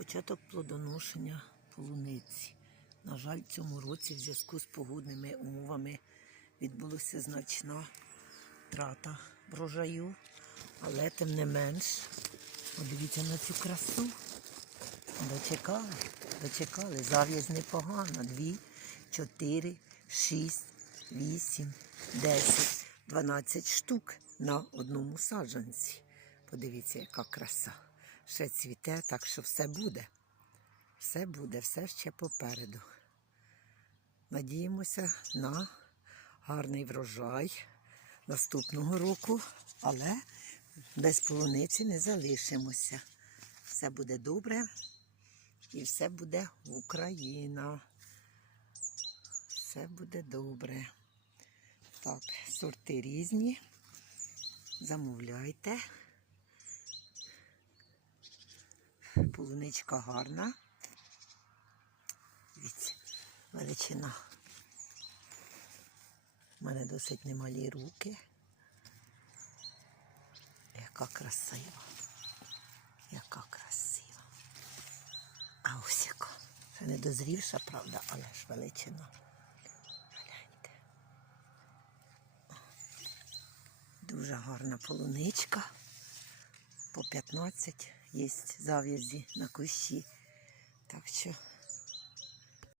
Початок плодоношення полуниці. На жаль, цьому році в зв'язку з погодними умовами відбулася значна втрата врожаю, але тим не менш, подивіться на цю красу. Дочекали, дочекали. Зав'язь непогана. Дві, чотири, шість, вісім, десять, дванадцять штук на одному саджанці. Подивіться, яка краса. Ще цвіте, так що все буде. Все буде, все ще попереду. Надіємося на гарний врожай наступного року, але без полуниці не залишимося. Все буде добре і все буде Україна. Все буде добре. Так, сорти різні. Замовляйте. Полуничка гарна. Дивіться, величина. У мене досить немалі руки. Яка красива. Яка красива. А ось яка. Ще не дозрівша, правда, але ж величина. Гляньте. Дуже гарна полуничка. По 15 є зав'язі на кущі. Так що